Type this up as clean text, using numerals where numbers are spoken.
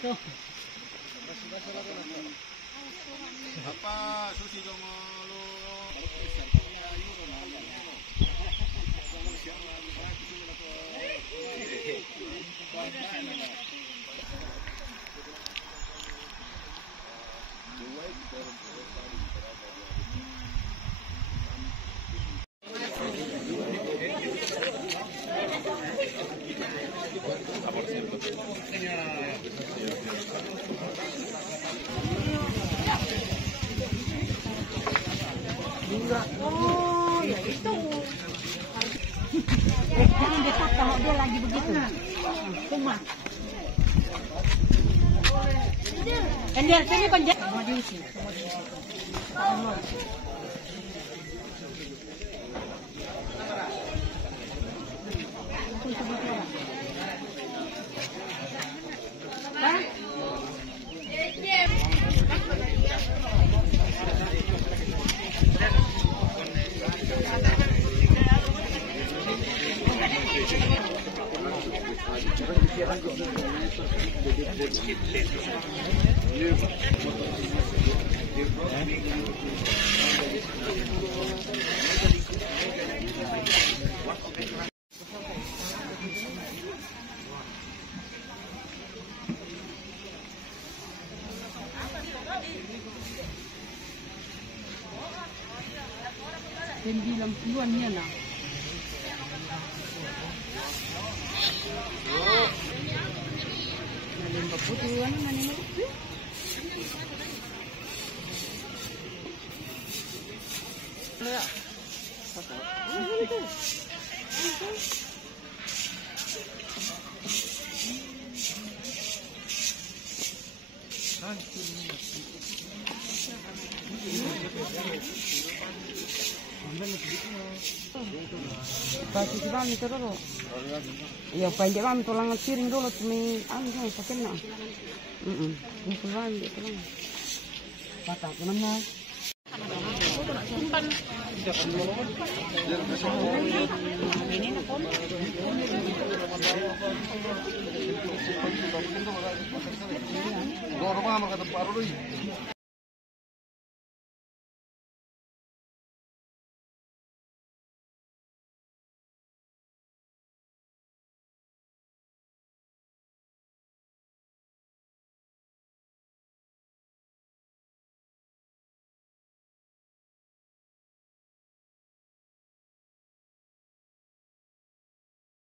Apa susi como lo oh ya itu. Jangan dekat kalau dia lagi begitu. Cuma. Kan dia sini kan mau diusi. Hindi lang puluan niya na. Nalimbag po tuwan na nanimbag po. Wala. Pasti kita ambil dulu. Ya, panjang kami tulang piring dulu, cumi ambil yang pakai na. Kumpul ambil tulang. Patah, kenapa? Simpan. Ini nak pun. Dua rumah mereka tempat dulu.